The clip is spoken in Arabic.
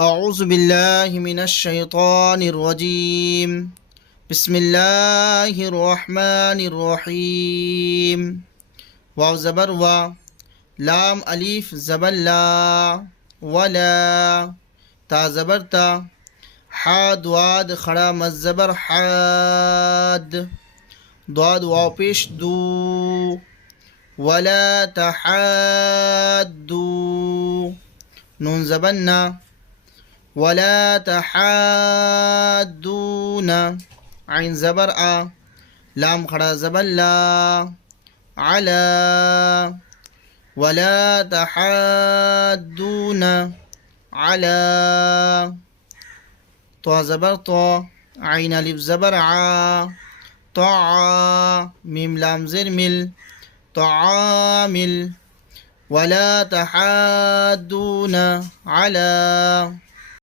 أعوذ بالله من الشيطان الرجيم. بسم الله الرحمن الرحيم. واو زبر وا، لام ألف زبر لا، ولا تا زبر تا، حاد واد خڑا مزبر حاد، ضاد واو پیش دو، ولا تحادوا، نون زبنا، ولا تحادون، عين زبر آ، لام خڑا زبر لا، على، ولا تحادون على، طا زبر طا، عين ألف زبر ع، طع، ميم لام زر مل، طعامل، ولا تحادون على